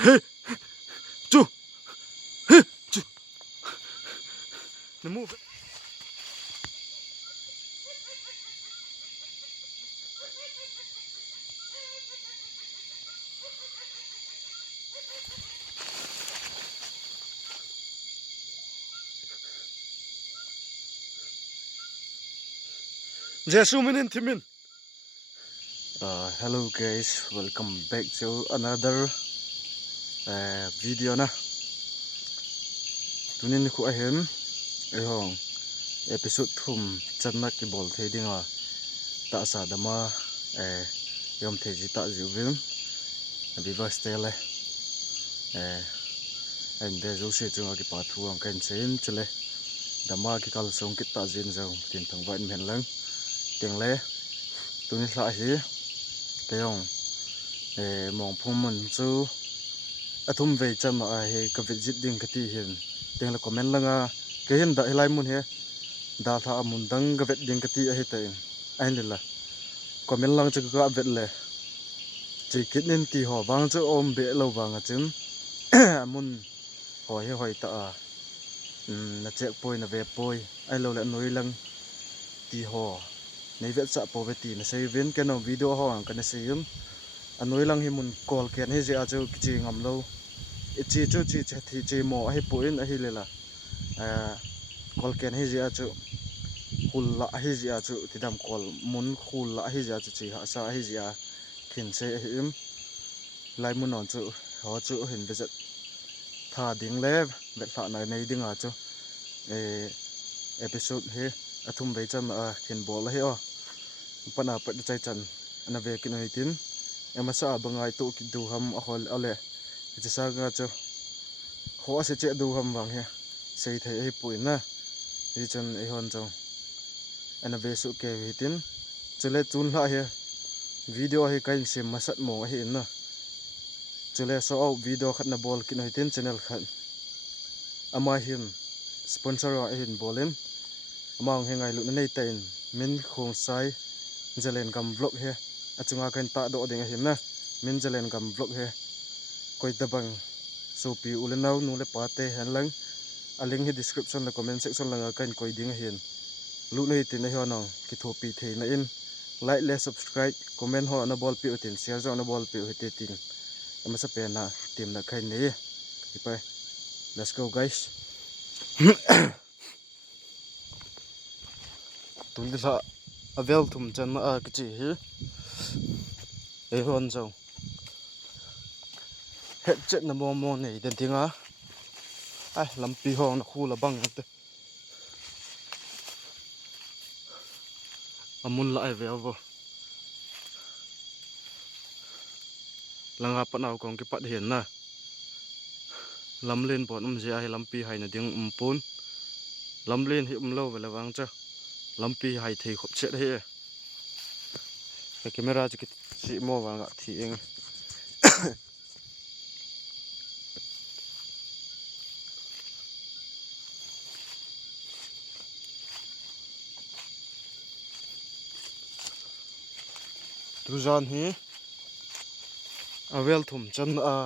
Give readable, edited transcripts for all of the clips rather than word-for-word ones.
Chu. Chu. The move. Timin. Hello guys, welcome back to another video na. Tunin ku ahem ehong episode thum channa ki bol the dinga ta sa dama yom the ji ta juvim viva stele and there zo she chung ki pa thu ang kan chen chele dama ki kal song ki ta jin zo tin thang van men lang teng le tunin sa hi teyong mong phumon chu athum ve cham a he ka visit ding khati hin teng la comment langa ke hin da helai mun he da tha mun dang ga vet ding khati a he te ain la comment lang chu ga vet le chi kinin ti ho wang chu om be lo wang a chim mun hoi he hoi ta a na chek poi na ve poi ai lo la noi lang ti ho nei vet sa po ve ti na sei ven ke no video ho ang kana seim anoi lang hi mun call ken he je a chu chi ngam lo chi chu chi thi chi mo hi poin a hi lela call ken hi je a chu hul la hi je a chu tidam call mun hul la hi je a chu chi ha sa hi je a khin se him lai mun on chu ho chu hin be jat tha ding le be tha na nei ding a chu episode he athum ve cham a khin bol he o pana pat chai chan ana ve kin ai tin ema sa bangai to ki du ham a hol ale chi sa ga chu ho se che du ham wang he sei thai ai puin na ri chan ai hon chong ana ve su ke vi tin chule chun la he video he kain sim masat mo he na chule so out video khat na bol kin ai tin channel khat ama him sponsor a hin bolin amang he ngai lu nei tain min khong sai jalen gam vlog he achunga kan ta do ding him na min jalen gam vlog he koi tabang so pi ulenau nu le pate hanlang a link hi description la comment section la kan koi ding hin lu nei tin he no ki thopi the na in like le subscribe comment ho na bol pi utin share zo na bol pi hite tin ama sa pe na tim na khai ni ipai let's go guys tulisa avel thum chan a ki hi e hon zo het chet na mo nei den tinga ai lampi ho na khu la bang te amun la ai vel bo langa panaw kong ki pat hen na lam len pon je ai lampi hai na ding pun lam len hi lo vela wang cha lampi hai thei khop chet he cái camera chỉ chỉ mo vàng thì anh tu gian hi avel thum chan a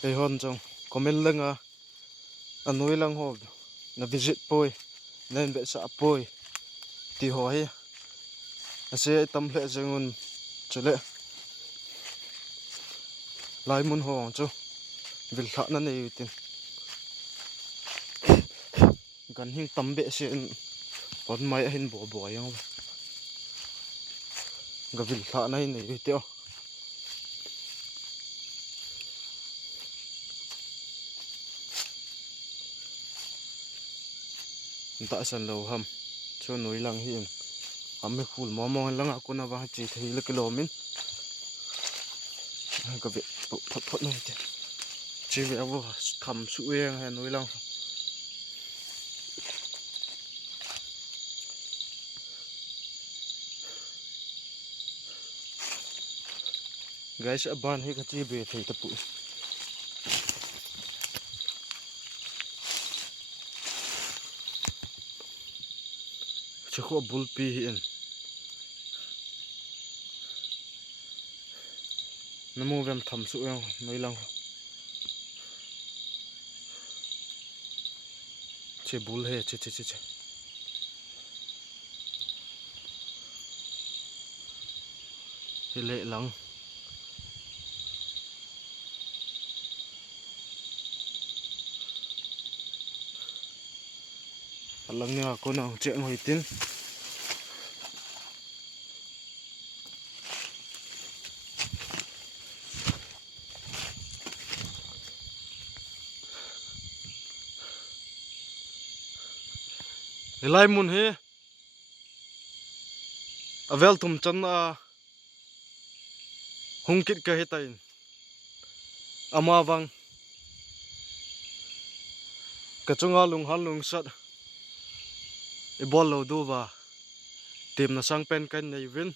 pe hon chong comment lang a anoi lang ho na visit poi nên be sa poi ti ho hi ase tam hle jangun chule lai mun ho chu vil kha na nei tin gan hing tam be se pon mai hin bo bo yang ga vil kha nai nei teo ta san lo ham cho noi lang hi ame khul mo mo lang a kuna wa chi thei le kilomin ka ve phot nei te chi ve awo kham su yang ha noi lang guys aban hi ka chi be thei ta pu chakho bulpi hi en namo vem tham su yang noi lang che bul he che hele lang alang ni ako na che ngoi tin Elai mun he avel tum chan a hungkit ka hetain amawang kachunga lung han lung sat e bol lo do wa tim na sang pen kan nei win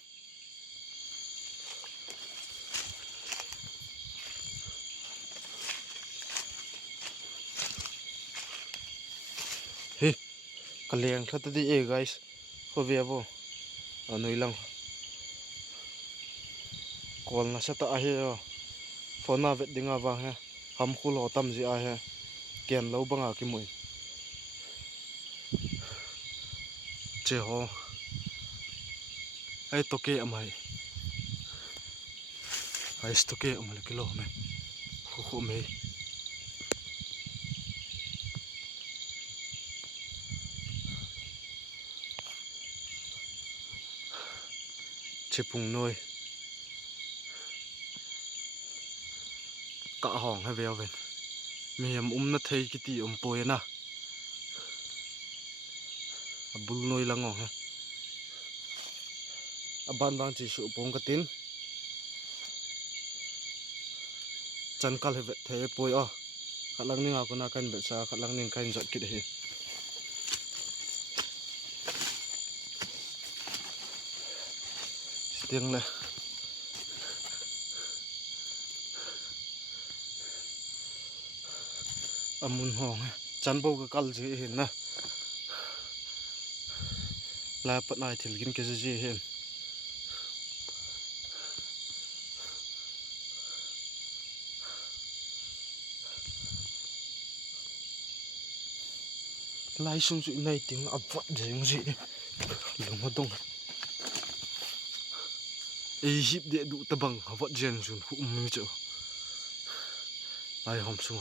he kaleng thata di e guys ho ve bo anoi lang kol na sata a he phone na vet dinga wa he ham khul ho tam ji a he ken lo banga ki moi che ho ai toke amai ai stoke amal kilo me khu me chepung noi ka hong ha vel ven miam na thei ki ti poi na abul noi langong ha aban bang chi su pong ka tin chan kal he the poi a khalang ning a ko na kan be sa khalang ning kan jot ki he tiếng le amun hong chan bo ka kal ji hin na la pat nai thil gin ke ji hin lai sung ju nai ting avat jeng ji lung dong e hip de du tabang avat jen jun hu mi chu lai hom sung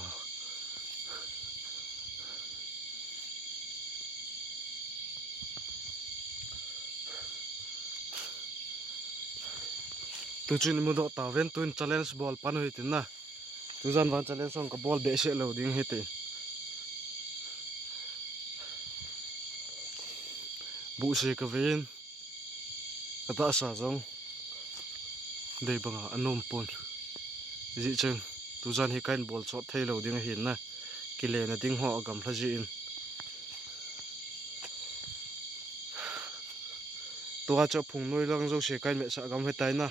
tu chin mo do ta ven tun challenge ball pan hoi tin na tu jan wan challenge song ka ball be se lo ding he te bu se ka ven ata sa jong dei banga anom pon ji cheng tu jan he kain ball shot thei lo ding hin na kile na ding ho agam thaji in to cha phung noi lang jo se kain me sa gam he tai na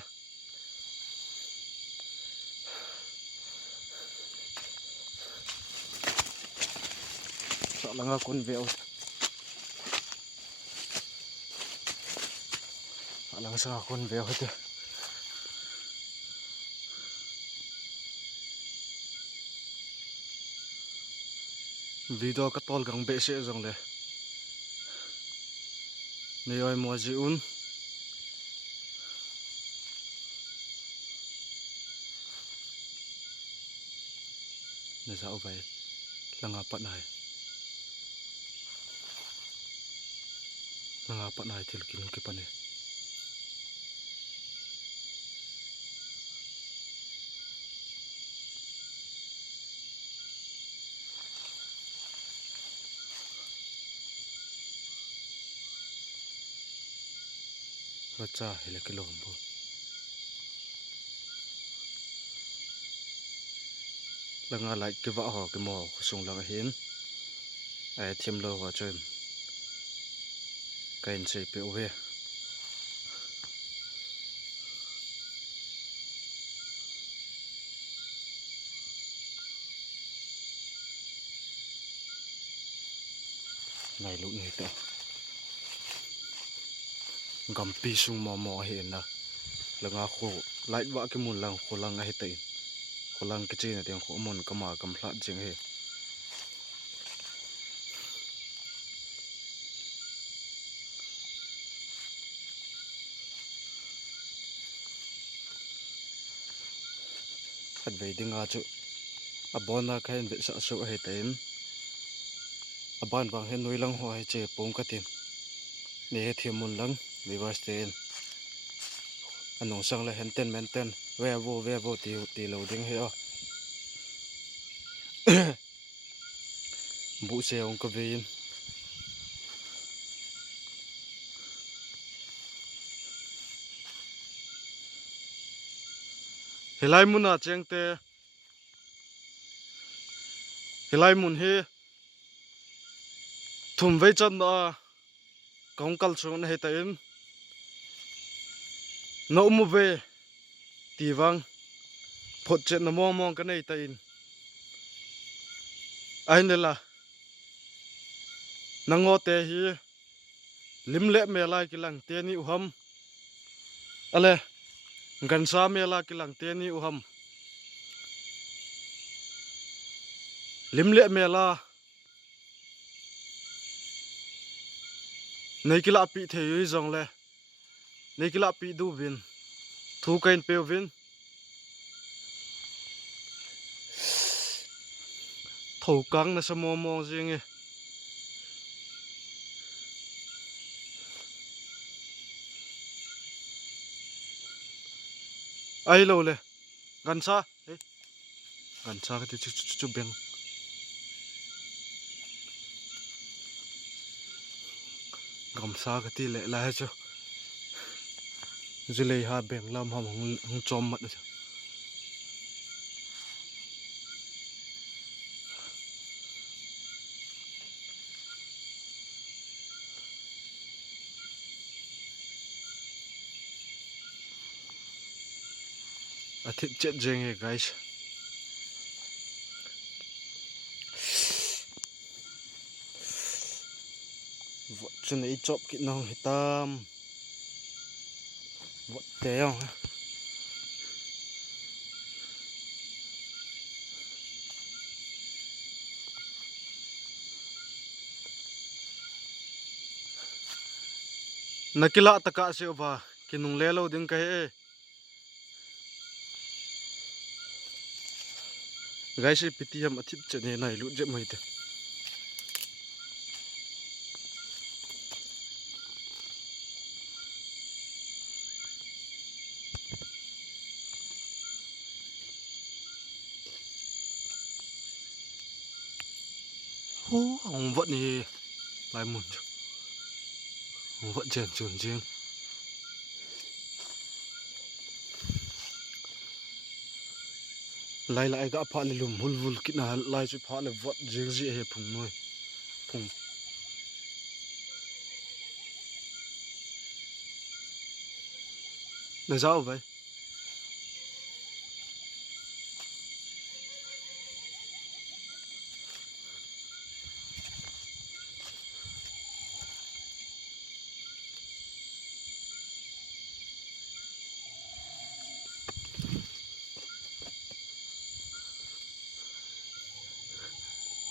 sa langa kun veo alang sa kun veo hete video ka tol gang be se jong le nei oi mo ji un ne sa o bai langa pat nai thil kin ke pane racha hele kilom bo langa lai ke wa ho ke mo sung lang hin ai thim lo wa chen kain se pe o ve nai lu ni ta gam pi sung mo he na langa kho lai wa ke mun lang kho lang he tai kho lang ke che na teng kho mon kama kam hla jeng he at ve dinga chu abona khain ve sa su he ten aban wang hen noi lang ho hai che pom ka tin ne he thiamun lang viewers ten anong sang la henten menten we vo ti loading he a bu se ong ka vein helai muna chengte helai mun he thum ve chan na kong kal chung he ta in no mu ve ti wang phot chen na mong ka nei ta in ai ne la nango te hi limle me lai ki lang te ni uham ale gan sa me la ki lang te ni uham limle me la nei ki la pi the yi zong le nei ki la pi du vin thu kain pe vin thau kang na samo mong jing e ai lo le gan sa cái chu beng gam sa cái ti le la cho zu le ha beng lam ham hong chom mat cho a thip chet jeng e guys vợ chân ấy chọc kỹ năng hitam vợ té không nakila taka se ba kinung lelo ding kai e guys e pitiam athip chene nai lu je mai te ông vẫn đi lại muốn ông vẫn chèn chuồn riêng lại gã phá lùm hul vul kỹ nào lại chú phá là vật riêng gì hệ phùng nuôi phùng này sao vậy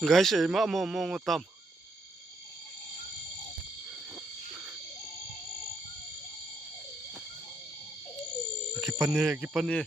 guys ấy mà mong tâm cái pane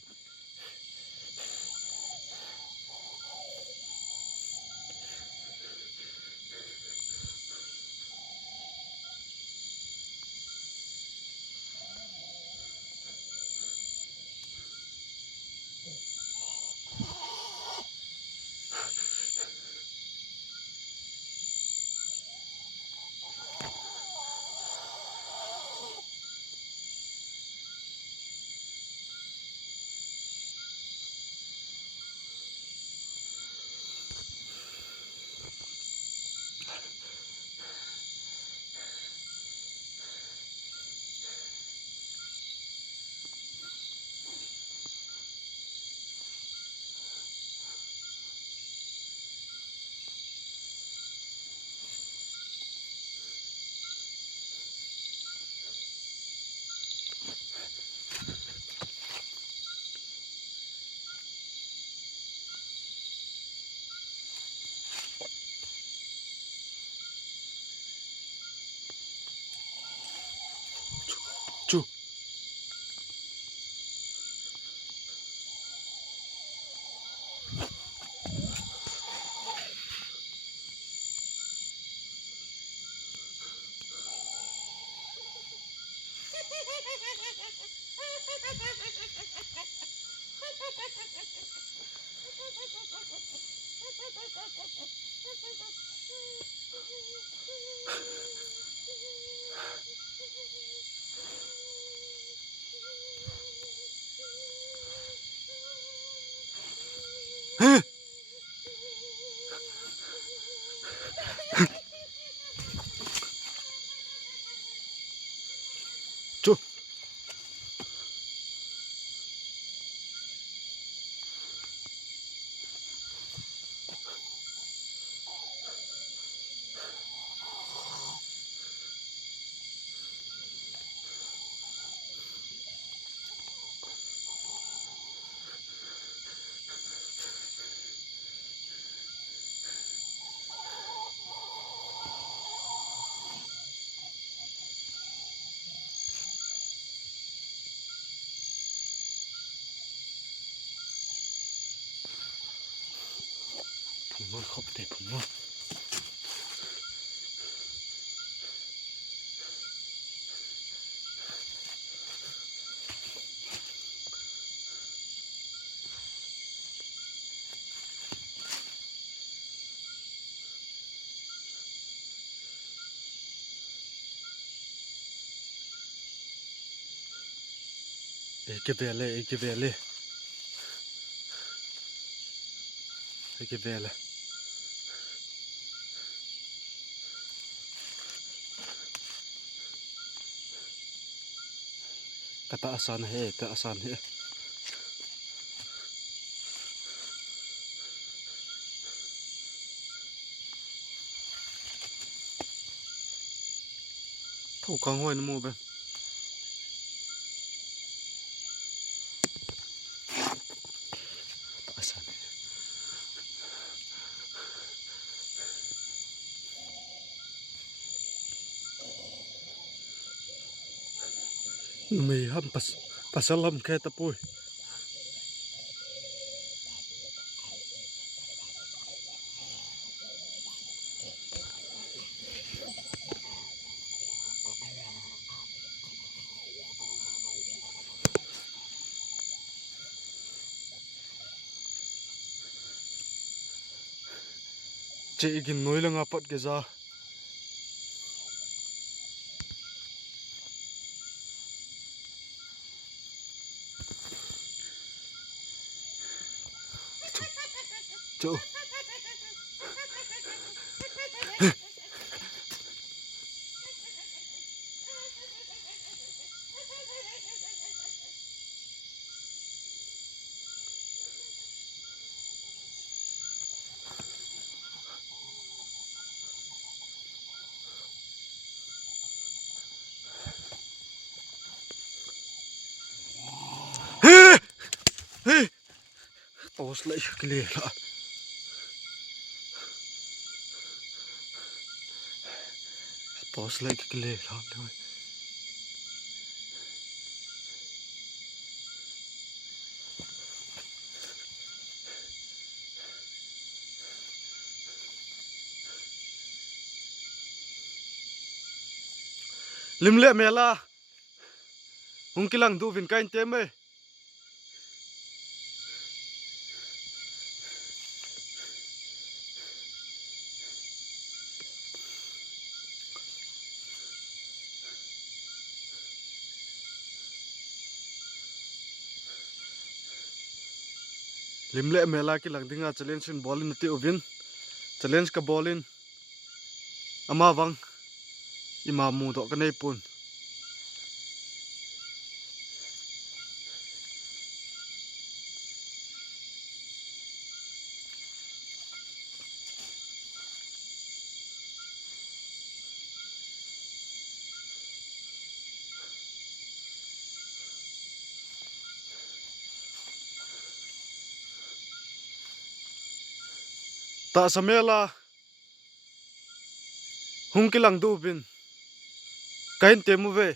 Chúผมว่าเขาแต่ผมว่าche belle che belle kata asan he ta asan he thâu kang hoi na mo ben ta asan mi ham pasalam ke ta pui che igin noilang apat ke za chú tos lại kle la tos lại kle la lim le mela hung kilang du vin kain te me lim le mela ki lang dinga challenge in ballin ti ovin challenge ka ballin ama wang ima mu do ka nei pun ta samela hung kilang du vin kain te mu ve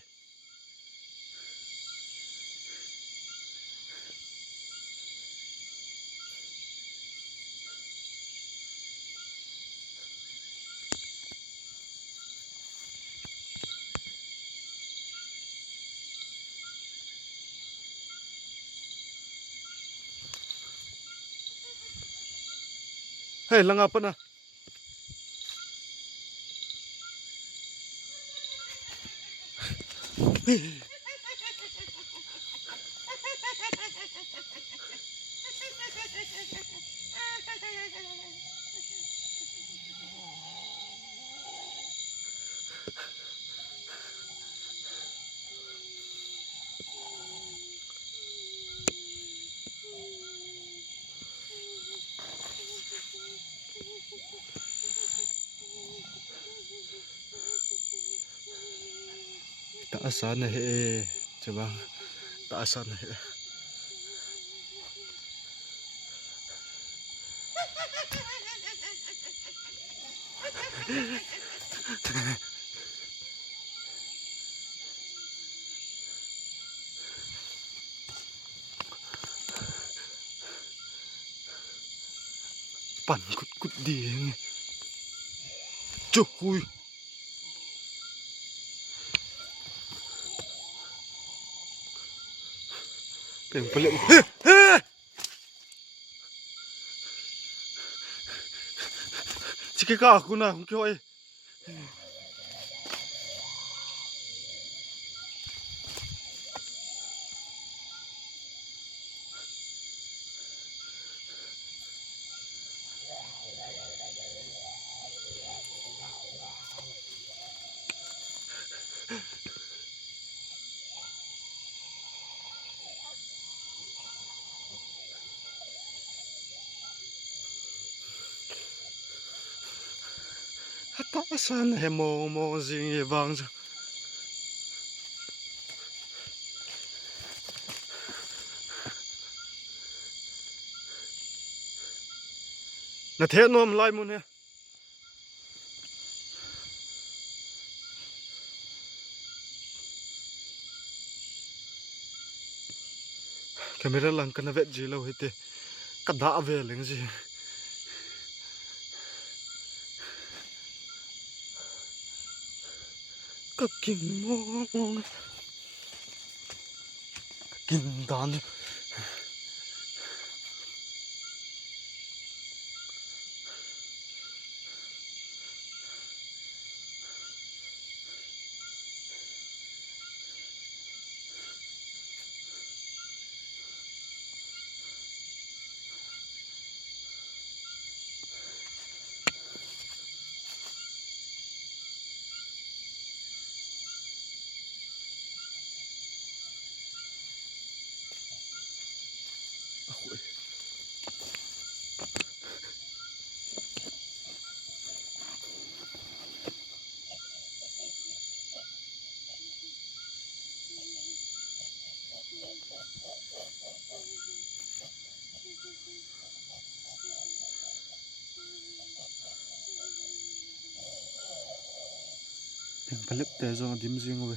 hey lang apa na taasan na coba taasan naปั่นกุดดีไงจุ๊ยเป็นไปเลยชิคก้าคุณนะคุณช่วยtaasan na mo zing ibang na thế nó lại muốn nè camera lang kana vet ji lo hite ka da ve leng ji ka kin mo kin dan Palip te zong dim zing we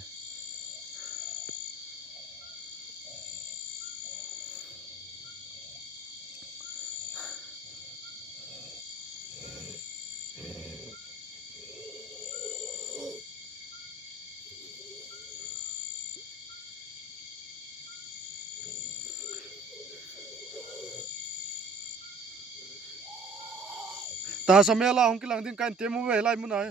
ta samela hong kilang ding kan temu we lai mun ai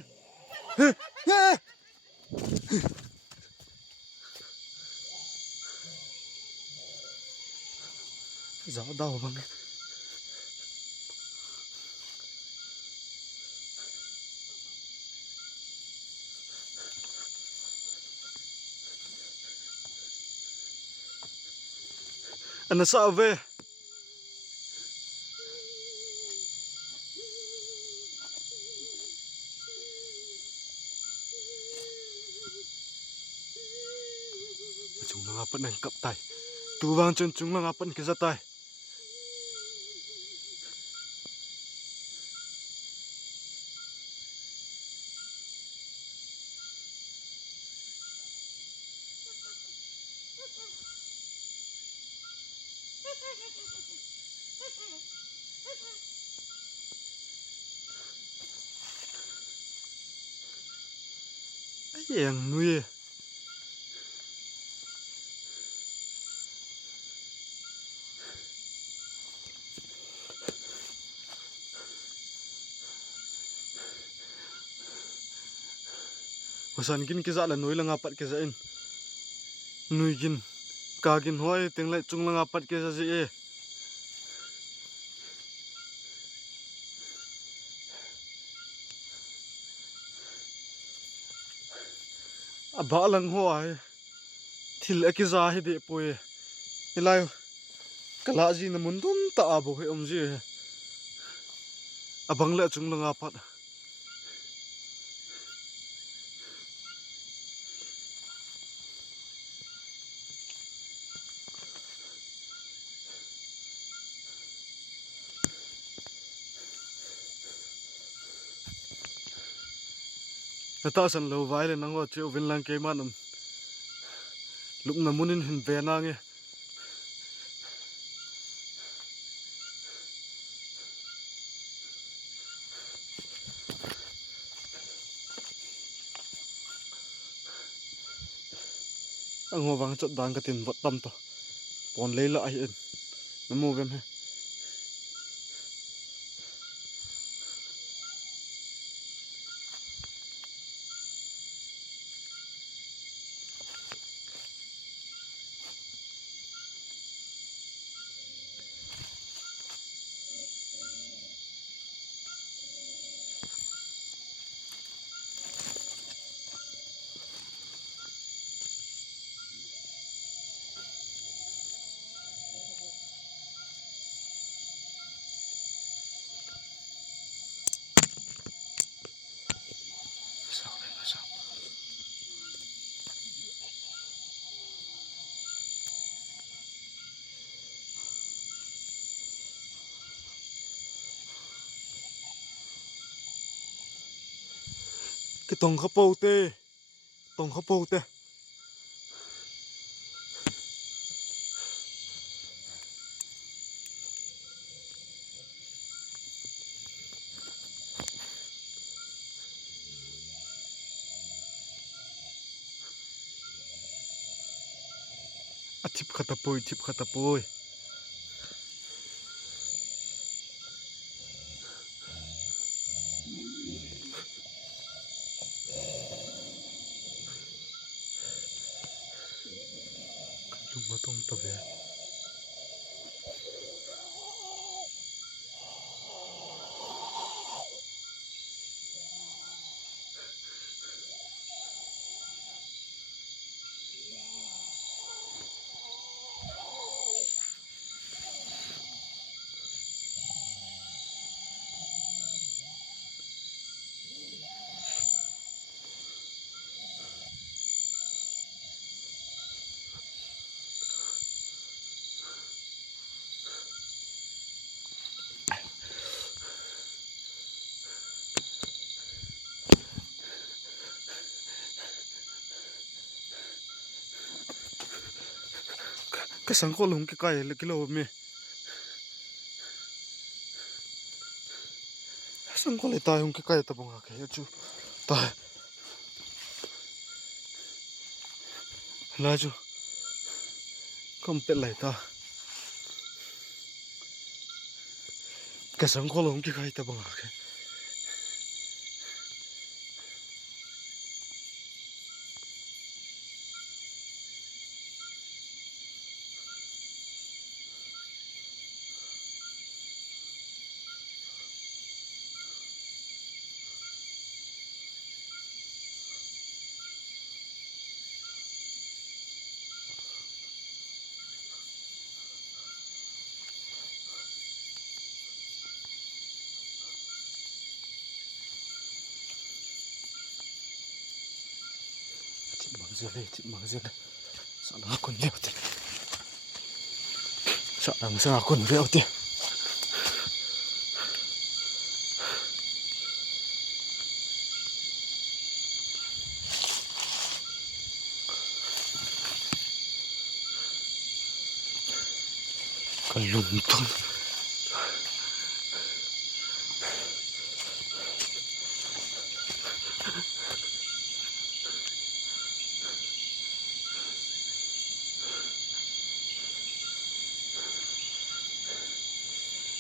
gió đau vâng anh sợ về chúng nó ngapa nang cặp tay tu vang chân chúng nó ngapa cái ra tay yang nuôi hosan kin ki za la noi langa pat ke za in nui gin ka gin hoi teng lai chung langa pat ke za ji e aba lang ho ai thil akiza hi de poe ilai kala ji na mun dum ta abo he om ji abang le chung langa pat ta san lo vai le nang wa cheu vin lang ke manam luk na munin hin ve na nge ang wang chot dang ka tin wat tam to pon le la ai en namo vem he cái tông khắp bầu tê tông khắp bầu tê tip khata poi luma tong ta ve cái sáng có lùng cái là cái lô mẹ sáng có lại tai không cái ta bằng cái chú tai là chú không biết lại ta cái sáng có lùng cái ta bằng cái chip mang zele sa na kun leo ti sa dang sa kun leo ti kalung tong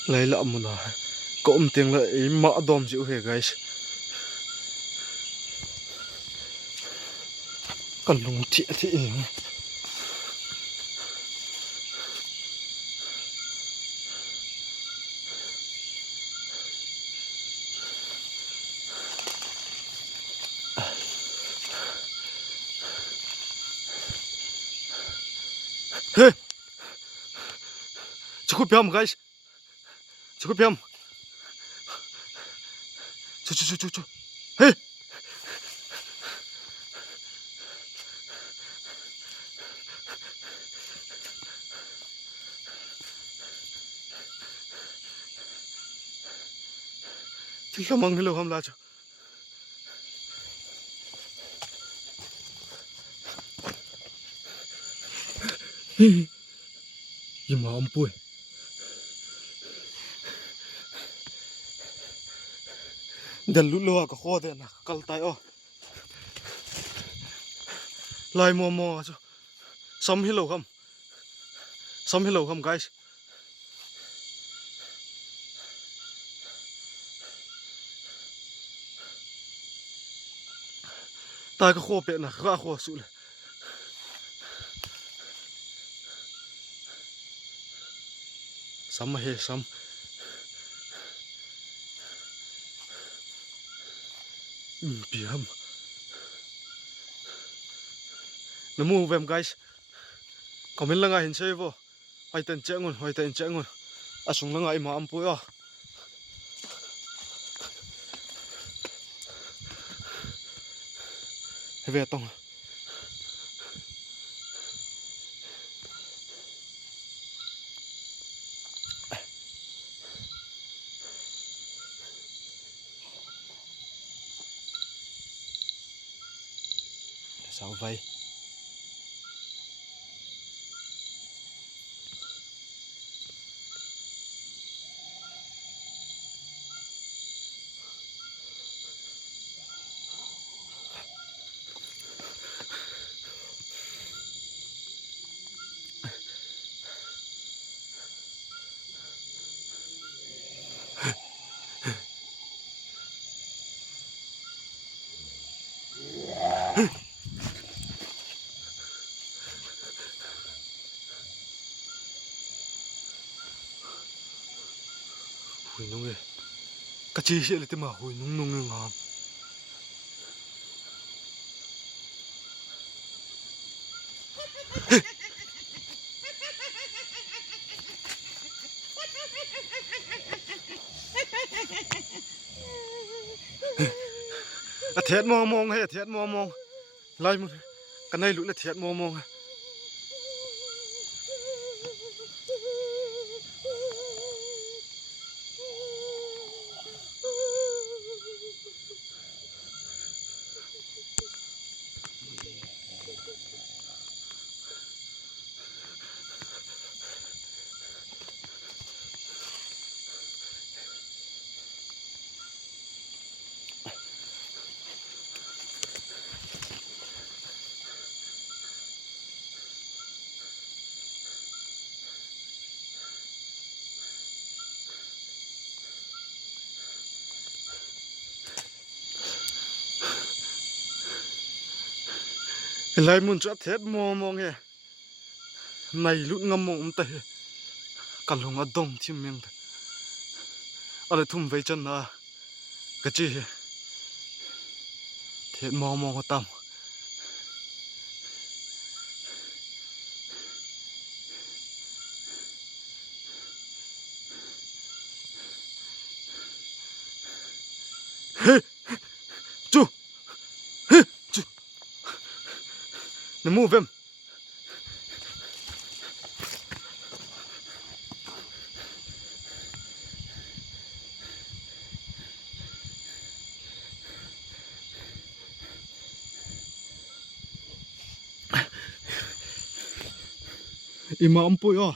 lấy lợm một là cộm tiếng lại mà đom chịu hề guys ก็ลงเที่ยที่เองเฮ้ยจะคุยเพียม guys จะคุยเพียมจุเฮ้ยที่เรามังให้เราทำลายจ้ะยิ่งมาอมป่วยเดินลุลว่าก็ข้อเดินนะกัลตายอ๋อลายมัวจ้ะซ้ำให้เราครับ guys ตายก็ข้อเป็ดนะก็ข้อสุดเลยซ้ำมาเฮซ้ำเปียมน้ำมูเวม guys คอมเมนต์ละไงเห็นใช่ป่ะไอ้เต้นเจ้างนอาส่งละไงมาอัมปุยอ่ะเฮ้ยเวทต้องเสาไฟหุยนุ่งเลยกระเจี๊ยบเลยที่มาหุยนุ่งงามเทียดมองให้เทียดมองไล่มึงกันให้ลุละเทียดมองไล่มึงจะเทียดมองไงในลุงมองแต่กันลงอดงที่เมียงแต่อะไรทุ่มไว้จนนะกระจีเทียดมองก็ตามเฮ้จูน้ำมูเวมอีมาอัมปุยอ่ะ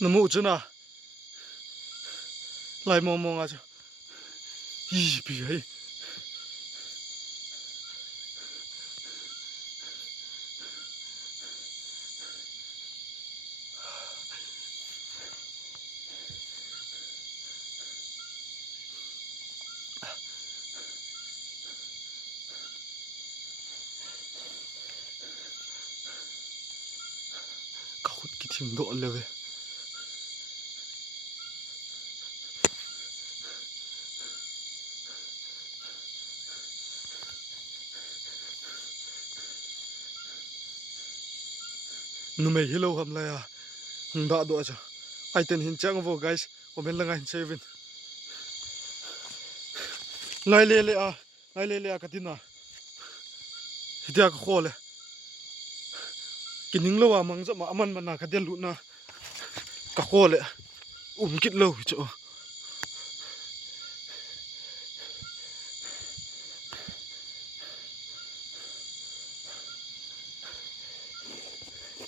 namu chuna lai mong a cha bi hai Chim độ lười nu mày hello ham lại à hung đã độ cho ai tên hình trang vô guys của bên là ngay chơi vin lại lê à cái tin à thì cái khó lệ cái những lâu à mang dẫm mà ăn mà cái đèn lụn na cả khó lệ kít lâu chỗ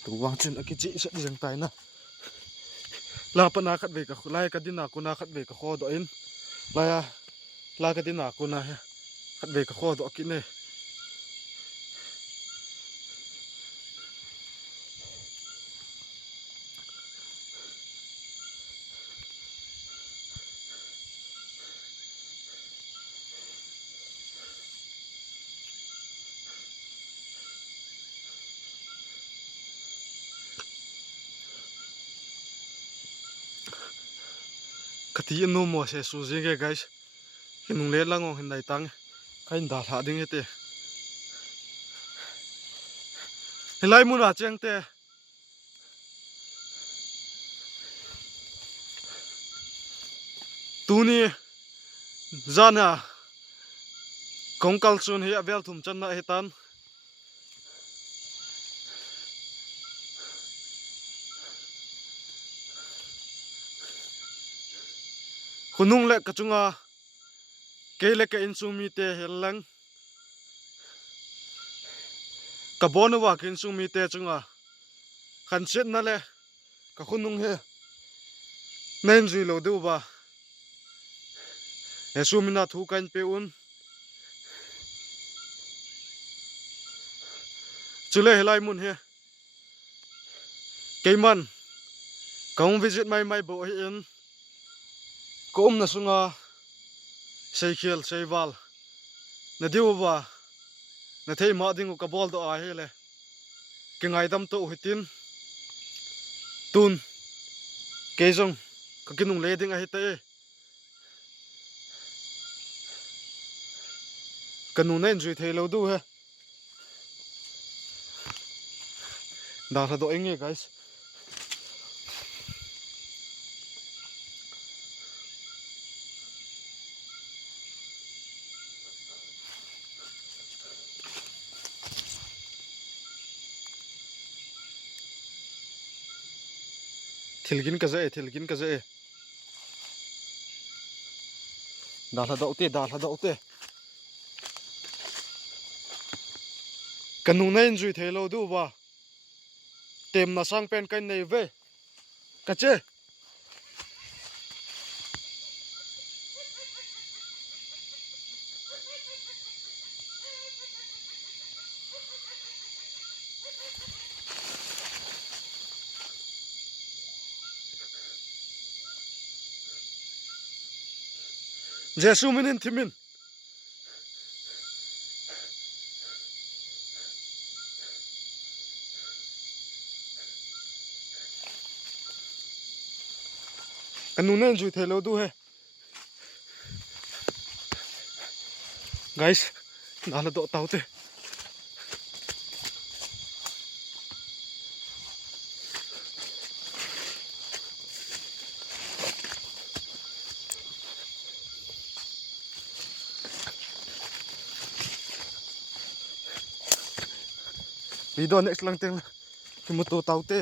tụ vang chân cái chị sẽ đi dừng tay na la pa na khát về cả lai cái tin nào cô na khát về cả khó độ in lai cái tin nào cô na khát về cả khó độ kỹ này cái no mo se su jing guys hinung le lang ong hin dai tang kain da tha ding ete helai mun a cheng te tu ni zana kongkal chun hi avel thum chan na hetan hunung le kachunga kele ka insumi te helang ka bonu wa kin sumi te chunga khan chet na le ka hunung he nen zui lo du ba he sumina thu kan pe un chule helai mun he keiman kaung visit mai bo hi in ko na sunga seikhel seiwal na diwa na thei ma ding ka bol do a hele ke ngai dam to hitin tun ke jong ka kinung le ding a hite kanu nen jui thei lo du he da tha do enge guys thilgin ka zae da tha do te kanu nen jui thei lo du ba tem na sang pen kan nei ve ka che jesu minin thimin kanu nen jui thei lo du he guys da la do tau te video next lang teng ki mo to tau te